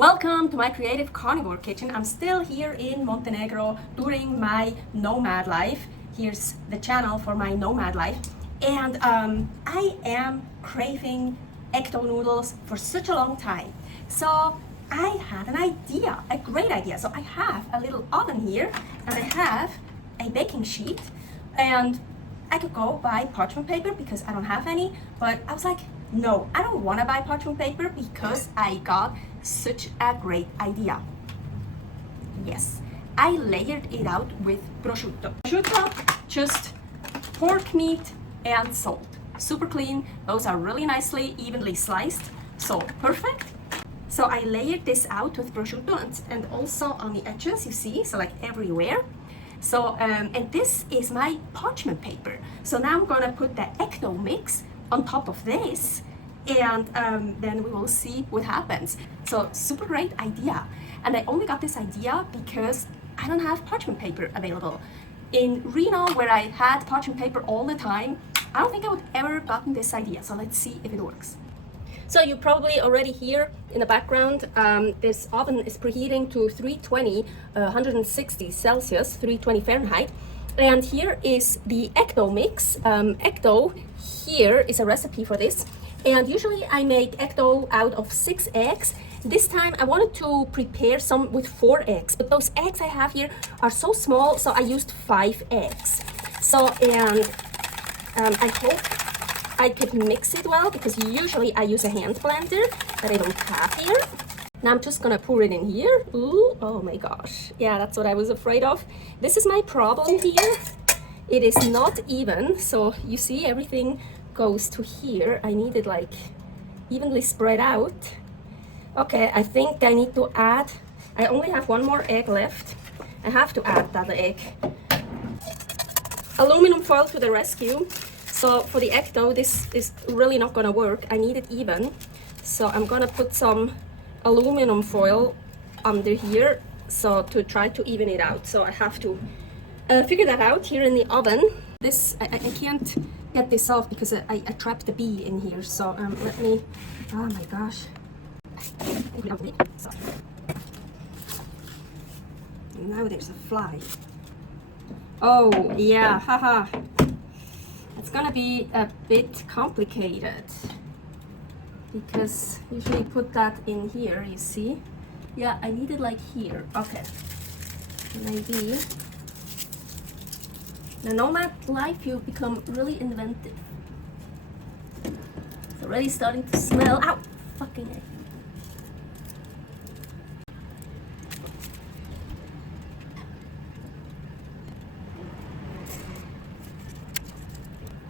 Welcome to my creative carnivore kitchen. I'm still here in Montenegro during my nomad life. Here's the channel for my nomad life. And I am craving ecto noodles for such a long time. So I had an idea, a great idea. So I have a little oven here and I have a baking sheet, and I could go buy parchment paper because I don't have any, but I was like, no, I don't want to buy parchment paper because I got such a great idea. Yes, I layered it out with prosciutto. Prosciutto, just pork meat and salt. Super clean. Those are really nicely, evenly sliced. So perfect. So I layered this out with prosciutto and also on the edges, you see, so like everywhere. So, and this is my parchment paper. So now I'm gonna put the ecto mix on top of this, and then we will see what happens. So super great idea. And I only got this idea because I don't have parchment paper available. In Reno, where I had parchment paper all the time, I don't think I would ever gotten this idea. So let's see if it works. So you probably already hear in the background, this oven is preheating to 320, 160 Celsius, 320 Fahrenheit. And here is the ecto mix. Ecto here is a recipe for this. And usually I make ecto out of 6 eggs. This time I wanted to prepare some with 4 eggs, but those eggs I have here are so small, so I used 5 eggs. So, and I hope I could mix it well, because usually I use a hand blender that I don't have here. Now I'm just gonna pour it in here. Ooh, oh my gosh. Yeah, that's what I was afraid of. This is my problem here. It is not even, so you see everything goes to here. I need it like evenly spread out. Okay, I think I need to add, I only have 1 more egg left. I have to add that egg. Aluminum foil to the rescue. So for the ecto, this is really not gonna work. I need it even. So I'm gonna put some aluminum foil under here, so to try to even it out. So I have to figure that out here in the oven. This, I can't get this off because I trapped the bee in here. So let me, oh my gosh. So. Now there's a fly. Oh yeah, haha. It's gonna be a bit complicated because usually put that in here, you see? Yeah, I need it like here. Okay, maybe. In nomad life, you become really inventive. It's already starting to smell. Ow! Fucking egg.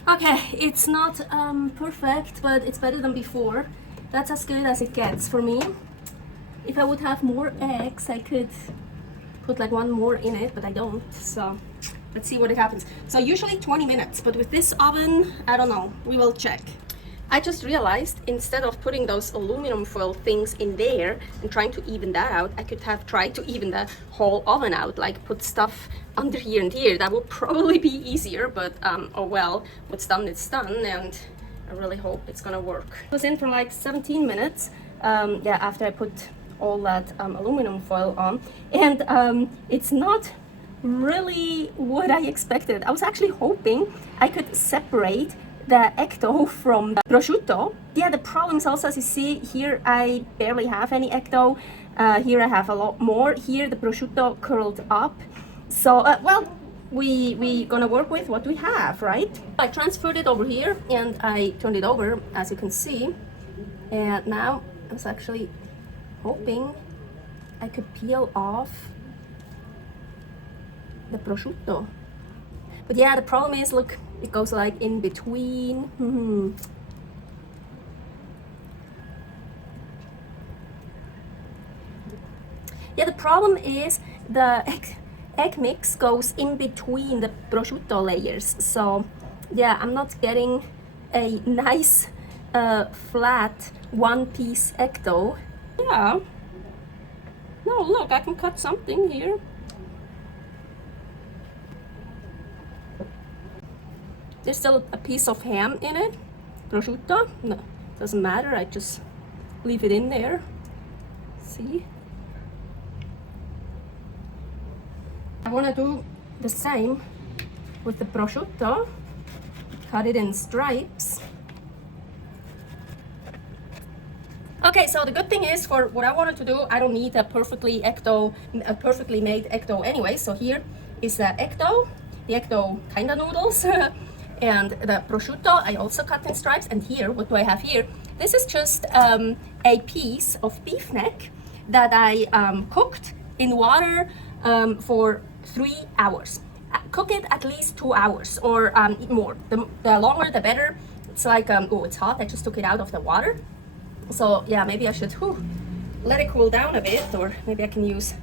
Okay, it's not perfect, but it's better than before. That's as good as it gets for me. If I would have more eggs, I could put like 1 more in it, but I don't. So let's see what it happens. So usually 20 minutes, but with this oven, I don't know. We will check. I just realized instead of putting those aluminum foil things in there and trying to even that out, I could have tried to even the whole oven out, like put stuff under here and here. That would probably be easier, but oh well, what's done is done, and I really hope it's gonna work. It was in for like 17 minutes, yeah, after I put all that aluminum foil on, and it's not really what I expected. I was actually hoping I could separate the ecto from the prosciutto. Yeah, the problem is also, as you see here, I barely have any ecto. Here I have a lot more. Here the prosciutto curled up. So, well, we gonna work with what we have, right? I transferred it over here and I turned it over, as you can see. And now I was actually hoping I could peel off the prosciutto. But yeah, the problem is, look, it goes like in between. Yeah, the problem is the egg mix goes in between the prosciutto layers. So yeah, I'm not getting a nice flat 1-piece ecto. Yeah. No, look, I can cut something here. There's still a piece of ham in it, prosciutto. No, doesn't matter, I just leave it in there. See? I want to do the same with the prosciutto. Cut it in stripes. Okay, so the good thing is, for what I wanted to do, I don't need a perfectly made ecto anyway. So here is the ecto kind of noodles, and the prosciutto I also cut in stripes. And here, what do I have here? This is just a piece of beef neck that I cooked in water for 3 hours. Cook it at least 2 hours or more. The longer, the better. It's like, oh, it's hot. I just took it out of the water. So yeah, maybe I should let it cool down a bit, or maybe I can use.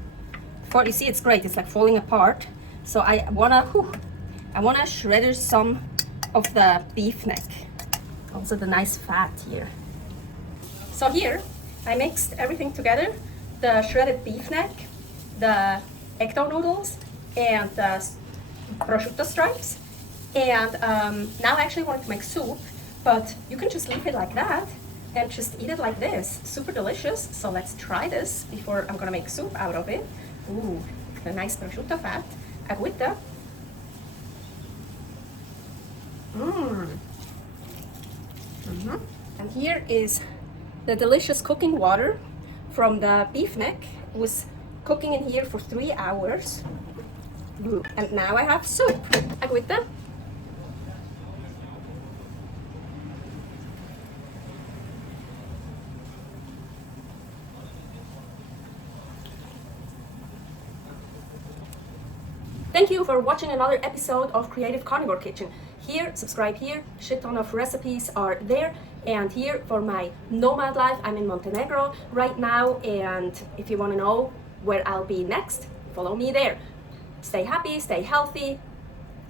You see, it's great. It's like falling apart. So I wanna shred some of the beef neck. Also the nice fat here. So here I mixed everything together: the shredded beef neck, the ecto noodles, and the prosciutto stripes. And now I actually wanted to make soup, but you can just leave it like that and just eat it like this. Super delicious. So let's try this before I'm gonna make soup out of it. Ooh, the nice prosciutto fat. Agüita. And here is the delicious cooking water from the beef neck. It was cooking in here for 3 hours. And now I have soup. Agüita. Thank you for watching another episode of Creative Carnivore Kitchen. Here, subscribe here, shit ton of recipes are there. And here for my nomad life, I'm in Montenegro right now. And if you want to know where I'll be next, follow me there. Stay happy, stay healthy.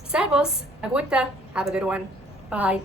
Servus, agüita, have a good one. Bye.